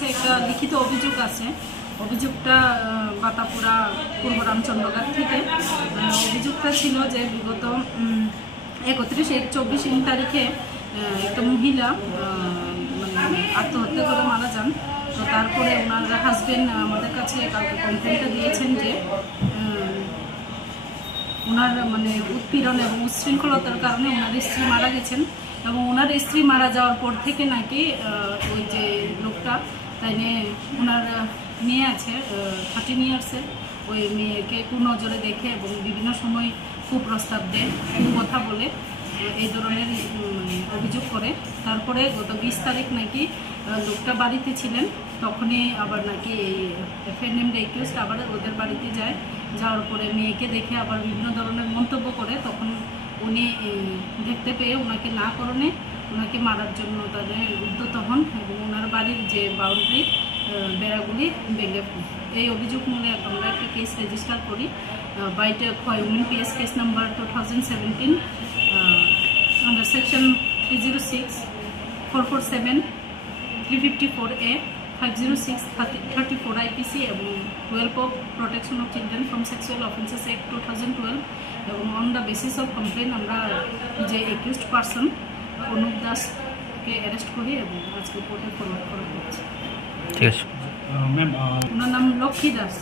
কাছে একটা লিখিত অভিযোগ আছে। অভিযোগটা বাতাপুরা পূর্ব রামচন্দ্রঘাট থেকে। অভিযোগটা ছিল যে বিগত 31-24 তারিখে একটা মহিলা মানে আত্মহত্যা করে মারা যান। তো তারপরে ওনার হাজবেন্ড আমাদের কাছে কালকে কমপ্লেনটা দিয়েছেন যে ওনার মানে উৎপীড়ন এবং উচ্ছৃঙ্খলতার কারণে ওনার স্ত্রী মারা গেছেন, এবং ওনার স্ত্রী মারা যাওয়ার পর থেকে নাকি ওই যে লোকটা তাই নিয়ে ওনার মেয়ে আছে 13 ইয়ার্সের, ওই মেয়েকে কুনজরে দেখে এবং বিভিন্ন সময় কুপ্রস্তাব দেয়, কথা বলে, এই ধরনের অভিযোগ করে। তারপরে গত 20 তারিখ নাকি লোকটা বাড়িতে ছিলেন, তখনই আবার নাকি এই এফএনএম রিকোয়েস্ট আবার ওদের বাড়িতে যায়। যাওয়ার পরে মেয়েকে দেখে আবার বিভিন্ন ধরনের মন্তব্য করে, তখন উনি দেখতে পেয়ে ওনাকে না করণে ওনাকে মারার জন্য তাদের উদ্যত হন এবং ওনার বাড়ির যে বাউন্ডারি বেড়াগুলি ভেঙে। এই অভিযোগ মূলে আমরা একটা কেস রেজিস্টার করি বাইটে খয় women PS case number 2017 under section 306, 447, 354A, 506, 34 IPC এবং 12 of Protection of Children from Sexual Offences Act 2012 এবং on the basis of complaint আমরা যে accused person অনুপ দাসকে অ্যারেস্ট করি এবং আজকে কোর্টে ফরওয়ার্ড করা হচ্ছে। ঠিক আছে ম্যাম, ওনার নাম লক্ষ্মী দাস।